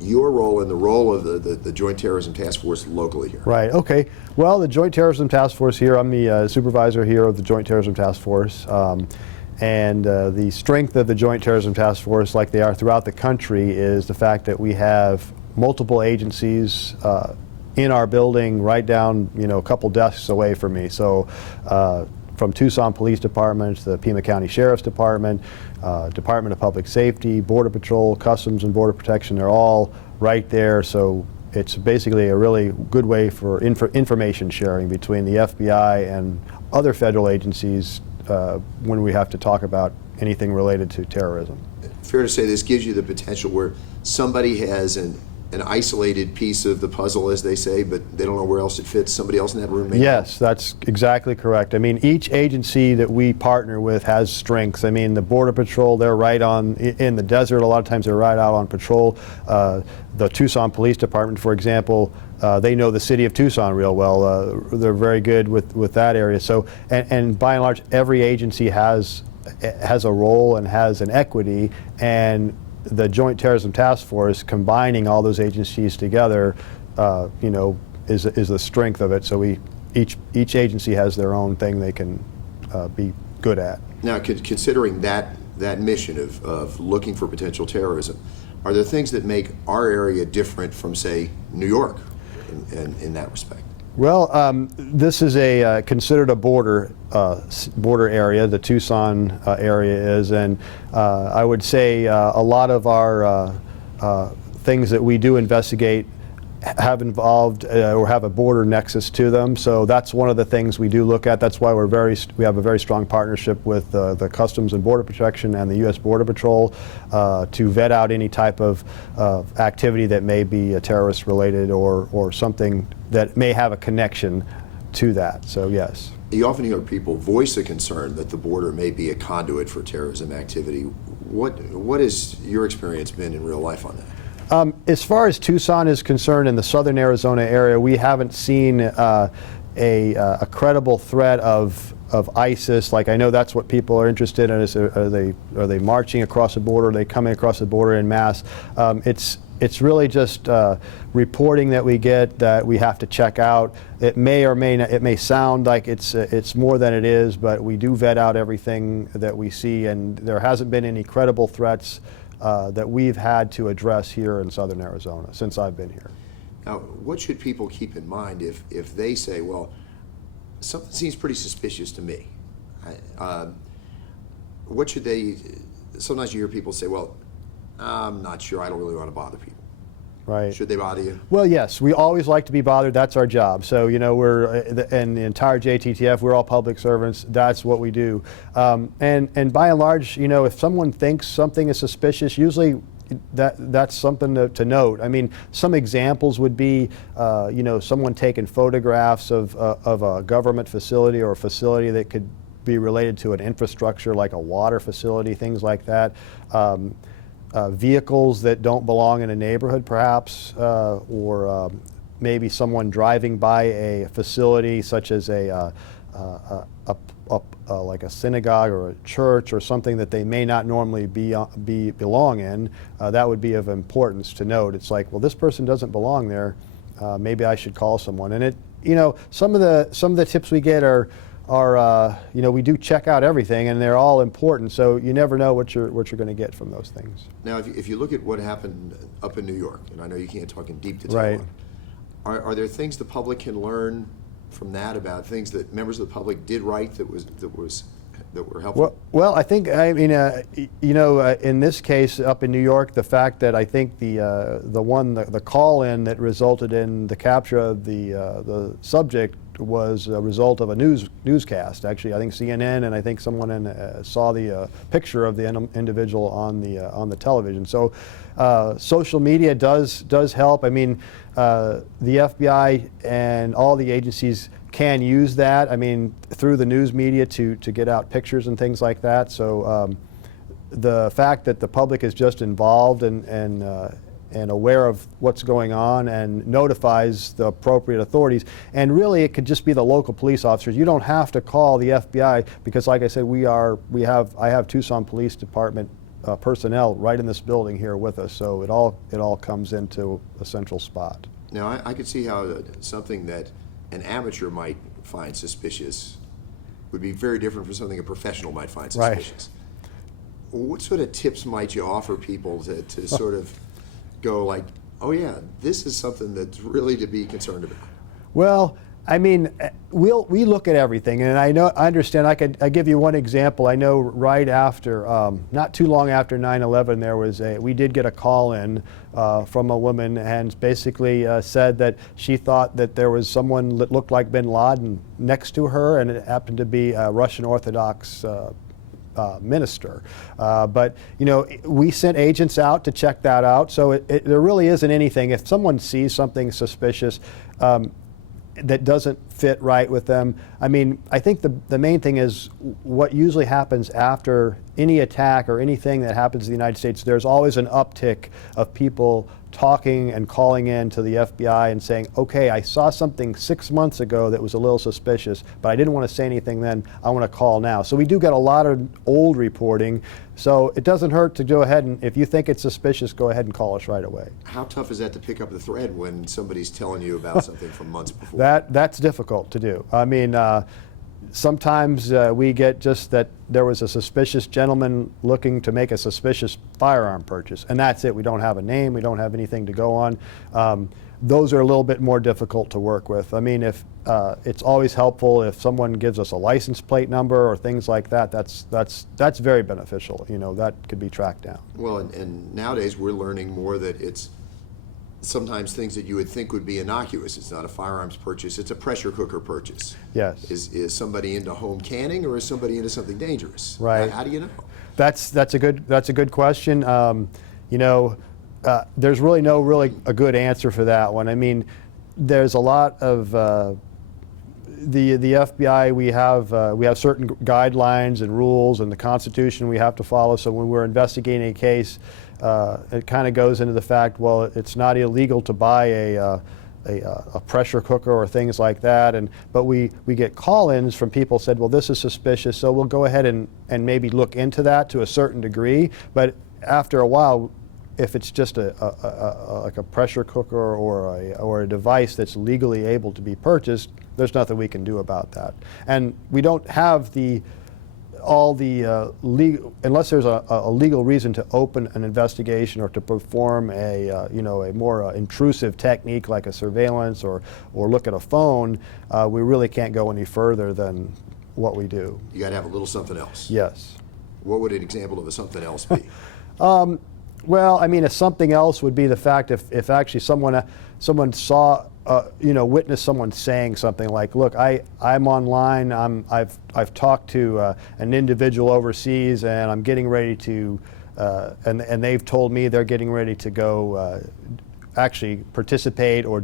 your role and the role of the Joint Terrorism Task Force locally here. Right, okay. Well, the Joint Terrorism Task Force here, I'm the supervisor here of the Joint Terrorism Task Force. And the strength of the Joint Terrorism Task Force, like they are throughout the country, is the fact that we have multiple agencies in our building right down, a couple desks away from me. So from Tucson Police Department, the Pima County Sheriff's Department, Department of Public Safety, Border Patrol, Customs and Border Protection, they're all right there. So it's basically a really good way for information sharing between the FBI and other federal agencies when we have to talk about anything related to terrorism. Fair to say this gives you the potential where somebody has an isolated piece of the puzzle, as they say, but they don't know where else it fits. Somebody else in that room may. Yes, that's exactly correct. I mean, each agency that we partner with has strengths. I mean, the Border Patrol, they're right on in the desert. A lot of times they're right out on patrol. The Tucson Police Department, for example, they know the city of Tucson real well. They're very good with that area. So, and by and large, every agency has a role and has an equity, and the Joint Terrorism Task Force combining all those agencies together, is the strength of it. So each agency has their own thing they can be good at. Now, considering that mission of looking for potential terrorism, are there things that make our area different from, say, New York in that respect? Well, this is considered a border area. The Tucson area is, and I would say a lot of our things that we do investigate have involved or have a border nexus to them. So that's one of the things we do look at. That's why we have a very strong partnership with the Customs and Border Protection and the U.S. Border Patrol to vet out any type of activity that may be terrorist related or something that may have a connection to that. So yes. You often hear people voice a concern that the border may be a conduit for terrorism activity. What has your experience been in real life on that? As far as Tucson is concerned, in the southern Arizona area, we haven't seen a credible threat of ISIS. Like, I know that's what people are interested in. Is are they marching across the border? Are they coming across the border en masse? It's really just reporting that we get that we have to check out. It may or may not. It may sound like it's more than it is, but we do vet out everything that we see, and there hasn't been any credible threats that we've had to address here in southern Arizona since I've been here. Now, what should people keep in mind if they say, well, something seems pretty suspicious to me? What should they, sometimes you hear people say, well, I'm not sure, I don't really want to bother people. Right. Should they bother you? Well, yes, we always like to be bothered. That's our job. So, we're, and the entire JTTF, we're all public servants. That's what we do. And by and large, if someone thinks something is suspicious, usually that's something to note. I mean, some examples would be, someone taking photographs of a government facility or a facility that could be related to an infrastructure like a water facility, things like that. Vehicles that don't belong in a neighborhood, perhaps, or maybe someone driving by a facility such as like a synagogue or a church or something that they may not normally belong in. That would be of importance to note. It's like, well, this person doesn't belong there. Maybe I should call someone. And some of the tips we get are we do check out everything, and they're all important. So you never know what you're going to get from those things. Now, if you look at what happened up in New York, and I know you can't talk in deep detail, right, are there things the public can learn from that about things that members of the public did right that were helpful? Well, I think in this case up in New York, the fact that I think the call-in that resulted in the capture of the subject was a result of a newscast. Actually, I think CNN and I think someone saw the picture of the individual on the television. So social media does help. I mean, the FBI and all the agencies can use that. I mean, through the news media to get out pictures and things like that. So the fact that the public is just involved and aware of what's going on and notifies the appropriate authorities. And really, it could just be the local police officers. You don't have to call the FBI because, like I said, I have Tucson Police Department personnel right in this building here with us. So it all comes into a central spot. Now, I could see how something that an amateur might find suspicious would be very different from something a professional might find suspicious. Right. What sort of tips might you offer people to sort of go like, oh yeah, this is something that's really to be concerned about? Well, I mean, we look at everything, and I understand. I give you one example. I know right after, not too long after 9/11, we did get a call in from a woman, and basically said that she thought that there was someone that looked like Bin Laden next to her, and it happened to be a Russian Orthodox minister. But we sent agents out to check that out. So there really isn't anything. If someone sees something suspicious that doesn't fit right with them, I mean, I think the main thing is what usually happens after any attack or anything that happens in the United States, there's always an uptick of people talking and calling in to the FBI and saying, okay, I saw something 6 months ago that was a little suspicious, but I didn't want to say anything then, I want to call now. So we do get a lot of old reporting, so it doesn't hurt to go ahead and, if you think it's suspicious, go ahead and call us right away. How tough is that to pick up the thread when somebody's telling you about something from months before? That's difficult to do. I mean, sometimes we get just that there was a suspicious gentleman looking to make a suspicious firearm purchase, and that's it. We don't have a name, we don't have anything to go on. Those are a little bit more difficult to work with. I mean, if it's always helpful if someone gives us a license plate number or things like that. That's very beneficial. That could be tracked down. Well, and nowadays we're learning more that it's sometimes things that you would think would be innocuous. It's not a firearms purchase, it's a pressure cooker purchase. Yes. Is somebody into home canning, or is somebody into something dangerous? Right. How do you know? That's a good question. There's really a good answer for that one. I mean, there's a lot of the FBI. We have certain guidelines and rules, and the Constitution we have to follow. So when we're investigating a case, it kind of goes into the fact, well, it's not illegal to buy a pressure cooker or things like that, but we get call-ins from people said, well, this is suspicious, so we'll go ahead and maybe look into that to a certain degree. But after a while, if it's just like a pressure cooker or a device that's legally able to be purchased, there's nothing we can do about that. And we don't have legal, unless there's a legal reason to open an investigation or to perform a more intrusive technique like a surveillance or look at a phone, we really can't go any further than what we do. You got to have a little something else. Yes. What would an example of a something else be? Well, I mean, a something else would be the fact if actually someone saw, witnessed someone saying something like, "Look, I'm online. I've talked to an individual overseas, and I'm getting ready to, and they've told me they're getting ready to go." Actually participate or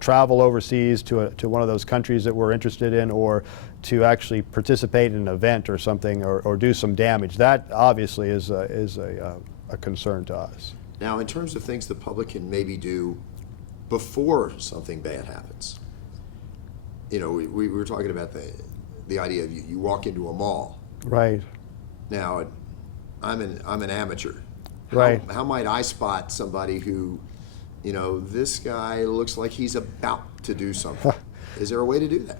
travel overseas to one of those countries that we're interested in, or to actually participate in an event or something, or do some damage. That obviously is a concern to us. Now, in terms of things the public can maybe do before something bad happens, we were talking about the idea of you walk into a mall. Right. Now, I'm an amateur. Right. How might I spot somebody who, this guy looks like he's about to do something? Is there a way to do that?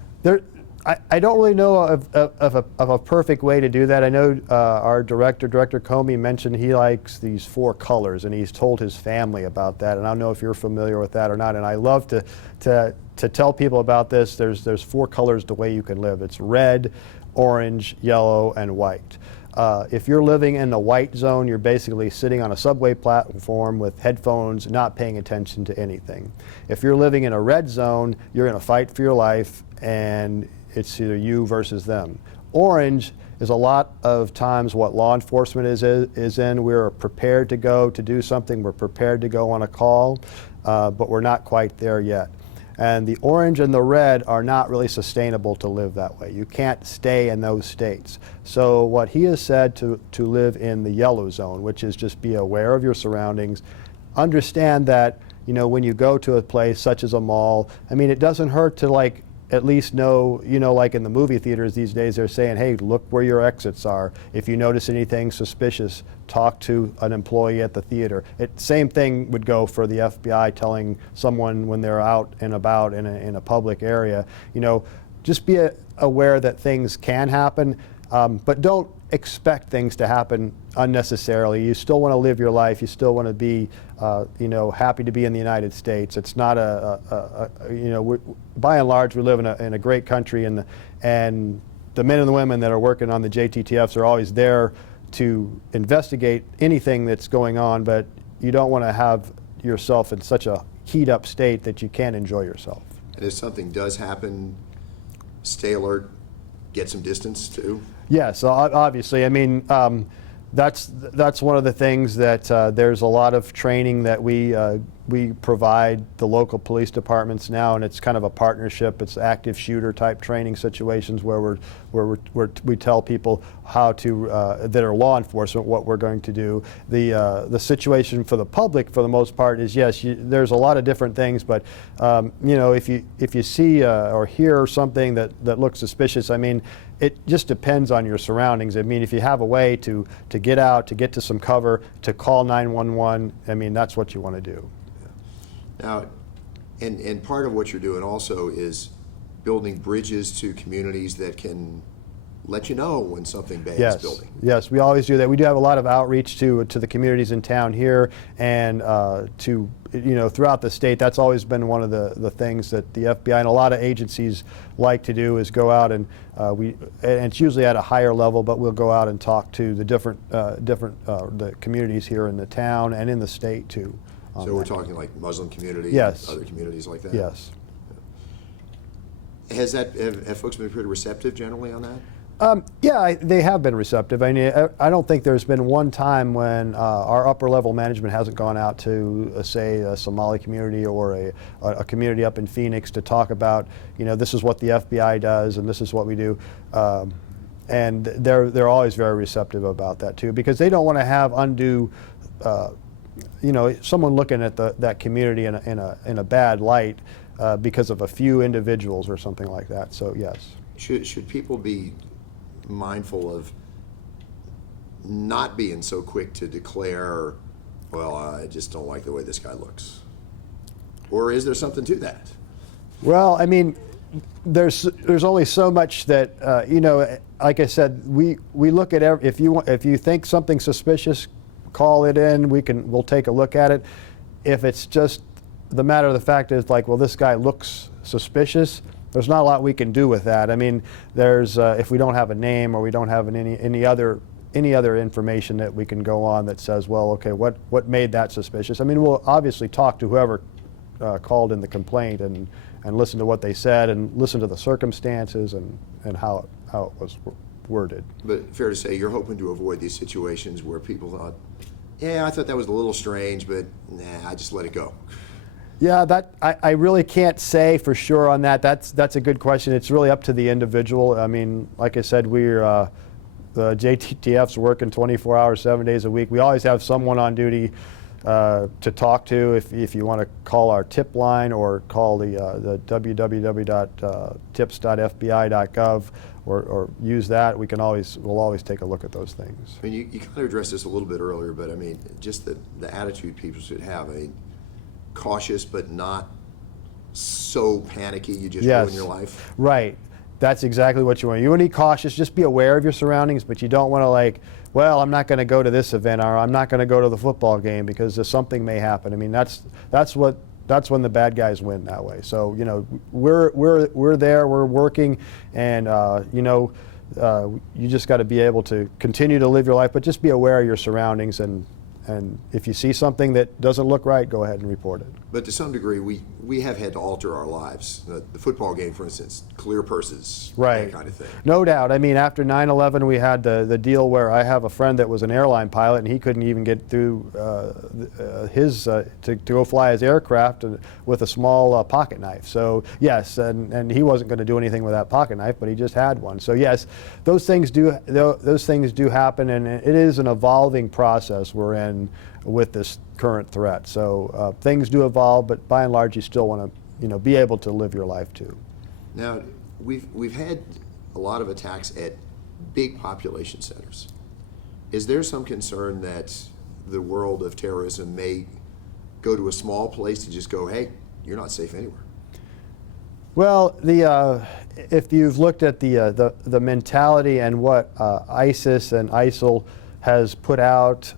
I don't really know of a perfect way to do that. I know our Director Comey, mentioned he likes these 4 colors, and he's told his family about that. And I don't know if you're familiar with that or not. And I love to tell people about this. There's 4 colors the way you can live. It's red, orange, yellow, and white. If you're living in the white zone, you're basically sitting on a subway platform with headphones, not paying attention to anything. If you're living in a red zone, you're going to fight for your life, and it's either you versus them. Orange is a lot of times what law enforcement is in. We're prepared to go to do something. We're prepared to go on a call, but we're not quite there yet. And the orange and the red are not really sustainable to live that way. You can't stay in those states. So what he has said to live in the yellow zone, which is just be aware of your surroundings, understand that when you go to a place such as a mall, I mean, it doesn't hurt to at least know, like in the movie theaters these days, they're saying, hey, look where your exits are. If you notice anything suspicious, talk to an employee at the theater. Same thing would go for the FBI telling someone when they're out and about in a public area. Just be aware that things can happen, but don't expect things to happen unnecessarily. You still want to live your life. You still want to be, happy to be in the United States. It's not by and large, we live in a great country, and the men and the women that are working on the JTTFs are always there to investigate anything that's going on, but you don't want to have yourself in such a heat up state that you can't enjoy yourself. And if something does happen, stay alert, get some distance too? Yes, obviously. I mean, that's one of the things that there's a lot of training that we provide the local police departments now, and it's kind of a partnership. It's active shooter type training situations where we tell people how to that are law enforcement what we're going to do. The situation for the public for the most part is, yes, there's a lot of different things, but if you see or hear something that looks suspicious, I mean, it just depends on your surroundings. I mean, if you have a way to get out, to get to some cover, to call 911, I mean, that's what you want to do. Now, and part of what you're doing also is building bridges to communities that can let you know when something bad is building. Yes, we always do that. We do have a lot of outreach to the communities in town here, and to throughout the state. That's always been one of the things that the FBI and a lot of agencies like to do, is go out and and it's usually at a higher level, but we'll go out and talk to the different the communities here in the town and in the state too. So we're talking like Muslim community, yes, other communities like that? Yes. Have folks been pretty receptive generally on that? Yeah, they have been receptive. I mean, I don't think there's been one time when our upper level management hasn't gone out to, say, a Somali community or a community up in Phoenix to talk about, this is what the FBI does and this is what we do. And they're always very receptive about that too, because they don't want to have undue, someone looking at that community in a bad light because of a few individuals or something like that. So yes. Should people be mindful of not being so quick to declare, well, I just don't like the way this guy looks? Or is there something to that? Well, I mean, there's only so much that like I said, we look at if you think something suspicious, call it in. We'll take a look at it. If it's just the matter of the fact is like, well, this guy looks suspicious, there's not a lot we can do with that. I mean, there's if we don't have a name or we don't have any other information that we can go on that says, well, okay, what made that suspicious? I mean, we'll obviously talk to whoever called in the complaint and listen to what they said and listen to the circumstances and how it was worded. But fair to say, you're hoping to avoid these situations where people thought, yeah, I thought that was a little strange, but nah, I just let it go. Yeah, I really can't say for sure on that. That's a good question. It's really up to the individual. I mean, like I said, we're the JTTF's working 24 hours, 7 days a week. We always have someone on duty to talk to. If you want to call our tip line or call the www.tips.fbi.gov or use that, we'll always take a look at those things. I mean, you kind of addressed this a little bit earlier, but I mean, just the attitude people should have. I mean, cautious but not so panicky you just ruin your life. Right. That's exactly what you want. You want to be cautious, just be aware of your surroundings, but you don't want to like, well, I'm not going to go to this event or I'm not going to go to the football game because something may happen. I mean, that's when the bad guys win that way. So, we're there, we're working, and you just got to be able to continue to live your life, but just be aware of your surroundings, and if you see something that doesn't look right, go ahead and report it. But to some degree, we have had to alter our lives. The football game, for instance, clear purses, right, that kind of thing. No doubt. I mean, after 9/11, we had the deal where I have a friend that was an airline pilot, and he couldn't even get through to go fly his aircraft with a small pocket knife. So yes, and he wasn't going to do anything with that pocket knife, but he just had one. So yes, those things do happen, and it is an evolving process we're in with this current threat. So things do evolve, but by and large, you still want to be able to live your life too. Now, we've had a lot of attacks at big population centers. Is there some concern that the world of terrorism may go to a small place to just go, hey, you're not safe anywhere? Well, if you've looked at the mentality and what ISIS and ISIL has put out,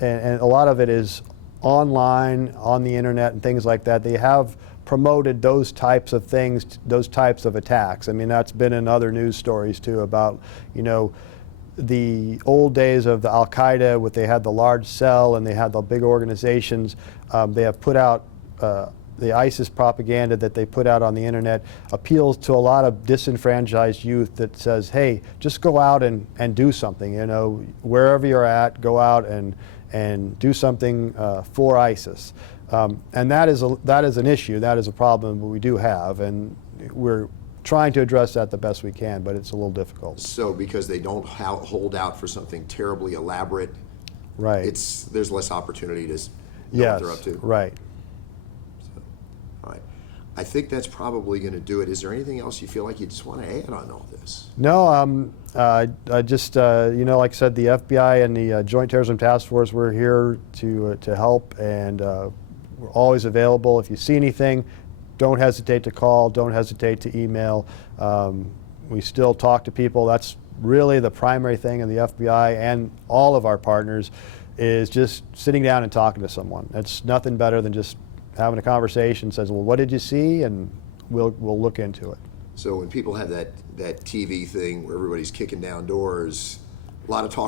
and a lot of it is online, on the internet and things like that, they have promoted those types of things, those types of attacks. I mean, that's been in other news stories too about, you know, the old days of the Al-Qaeda, they had the large cell and they had the big organizations. They have put out the ISIS propaganda that they put out on the internet appeals to a lot of disenfranchised youth that says, hey, just go out and do something, you know, wherever you're at, go out and do something for ISIS. And that is an issue, that is a problem that we do have, and we're trying to address that the best we can, but it's a little difficult. So because they don't hold out for something terribly elaborate, right? There's less opportunity to know what they're up to. Right. So, all right. I think that's probably going to do it. Is there anything else you feel like you just want to add on all this? No, I just, you know, like I said, the FBI and the Joint Terrorism Task Force, we're here to help, and we're always available. If you see anything, don't hesitate to call, don't hesitate to email. We still talk to people. That's really the primary thing in the FBI and all of our partners, is just sitting down and talking to someone. It's nothing better than just having a conversation, says, well, what did you see? And we'll look into it. So when people have that TV thing where everybody's kicking down doors, a lot of talk